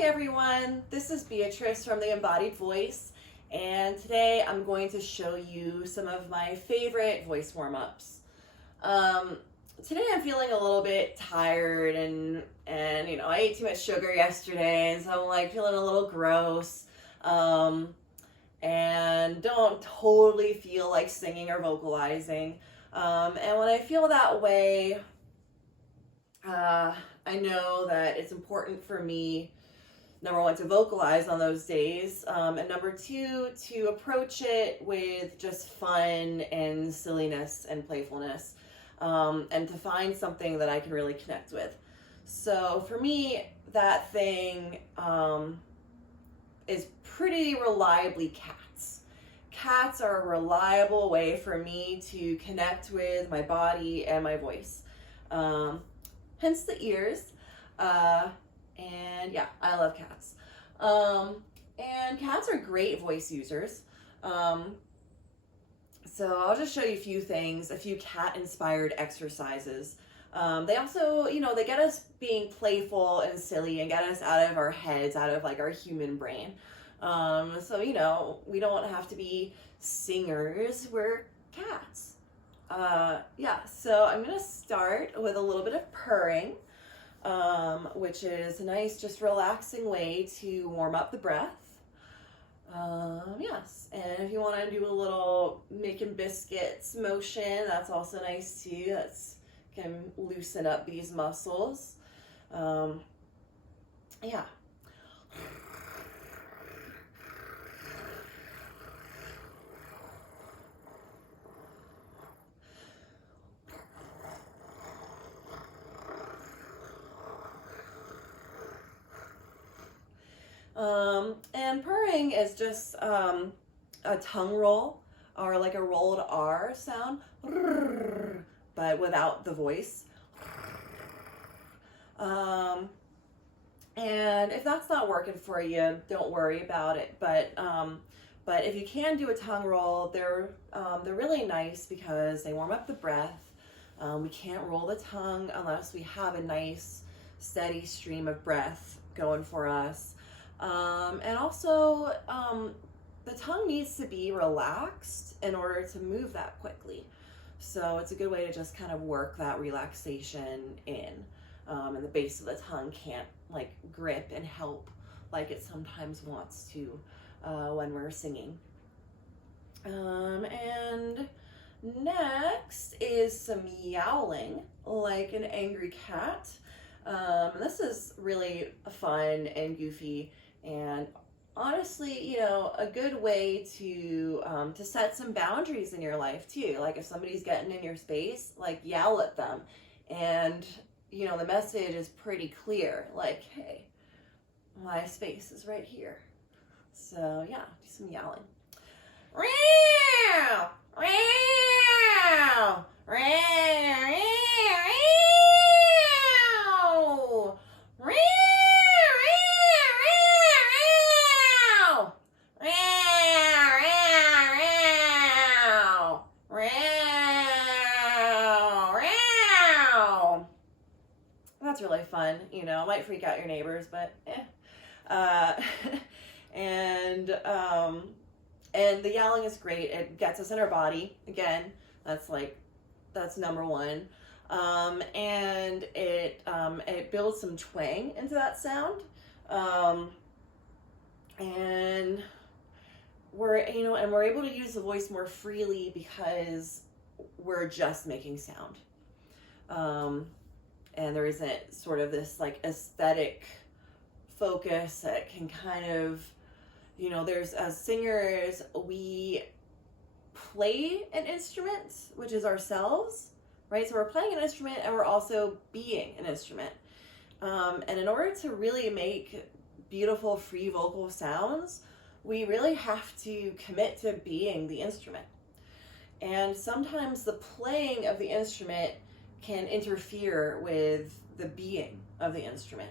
Hey everyone, this is Beatrice from the Embodied Voice, and today I'm going to show you some of my favorite voice warm-ups. Today I'm feeling a little bit tired and I ate too much sugar yesterday, and so I'm like feeling a little gross, and don't totally feel like singing or vocalizing. And when I feel that way, I know that it's important for me, number one, to vocalize on those days, and number two, to approach it with just fun and silliness and playfulness, and to find something that I can really connect with. So for me, that thing is pretty reliably cats. Cats are a reliable way for me to connect with my body and my voice. Hence the ears. And yeah, I love cats. And cats are great voice users. So I'll just show you a few things, a few cat-inspired exercises. They also, they get us being playful and silly and get us out of our heads, out of like our human brain. So, we don't have to be singers, we're cats. So I'm gonna start with a little bit of purring, which is a nice, just relaxing way to warm up the breath. Yes, and if you want to do a little making biscuits motion, that's also nice too. That's can loosen up these muscles. Yeah. And purring is just a tongue roll, or like a rolled R sound, but without the voice. And if that's not working for you, don't worry about it. But if you can do a tongue roll, they're really nice because they warm up the breath. We can't roll the tongue unless we have a nice steady stream of breath going for us. And also, the tongue needs to be relaxed in order to move that quickly. So it's a good way to just kind of work that relaxation in. And the base of the tongue can't like grip and help like it sometimes wants to when we're singing. And next is some yowling, like an angry cat. This is really fun and goofy, and honestly, a good way to set some boundaries in your life too. Like if somebody's getting in your space, like yowl at them, and the message is pretty clear, like, hey, my space is right here. So yeah, do some yowling. Meow, meow, meow. That's really fun. It might freak out your neighbors, but and the yowling is great. It gets us in our body. Again, that's number one. And it builds some twang into that sound. And we're able to use the voice more freely because we're just making sound. And there isn't sort of this like aesthetic focus that can kind of, there's, as singers, we play an instrument, which is ourselves, right? So we're playing an instrument and we're also being an instrument. And in order to really make beautiful free vocal sounds, we really have to commit to being the instrument. And sometimes the playing of the instrument can interfere with the being of the instrument.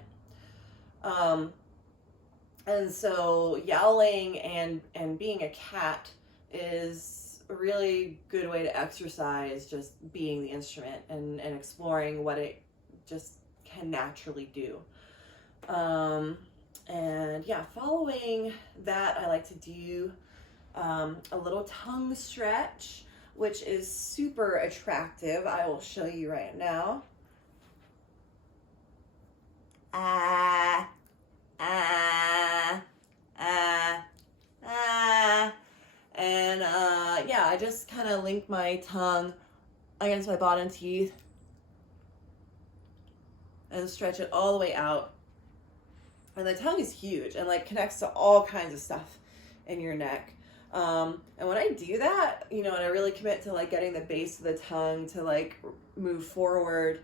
And so yowling and being a cat is a really good way to exercise just being the instrument and exploring what it just can naturally do. And yeah, following that, I like to do a little tongue stretch, which is super attractive. I will show you right now. Ah, ah, ah, ah. And yeah, I just kind of link my tongue against my bottom teeth and stretch it all the way out. And the tongue is huge and like connects to all kinds of stuff in your neck. And when I do that, you know, and I really commit to like getting the base of the tongue to like move forward,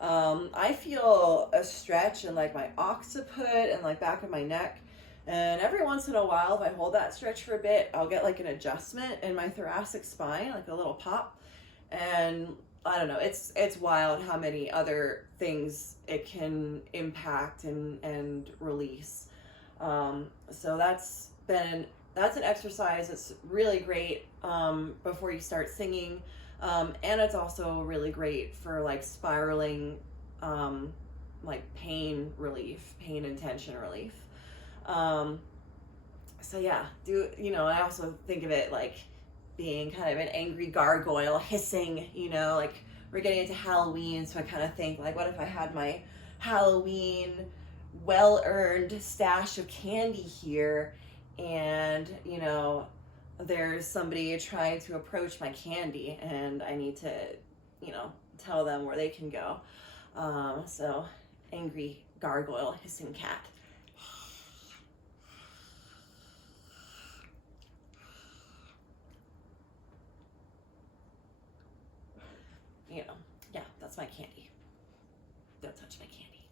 I feel a stretch in like my occiput and like back of my neck. And every once in a while, if I hold that stretch for a bit, I'll get like an adjustment in my thoracic spine, like a little pop. And I don't know, it's wild how many other things it can impact and release. So that's an exercise that's really great before you start singing. And it's also really great for like spiraling, like pain relief, pain and tension relief. So yeah, I also think of it like being kind of an angry gargoyle hissing, like we're getting into Halloween. So I kind of think like, what if I had my Halloween well-earned stash of candy here and, there's somebody trying to approach my candy and I need to, tell them where they can go. So angry gargoyle hissing cat. Yeah, that's my candy. Don't touch my candy.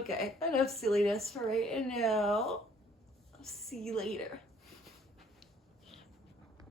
Okay, enough silliness for right now. See you later.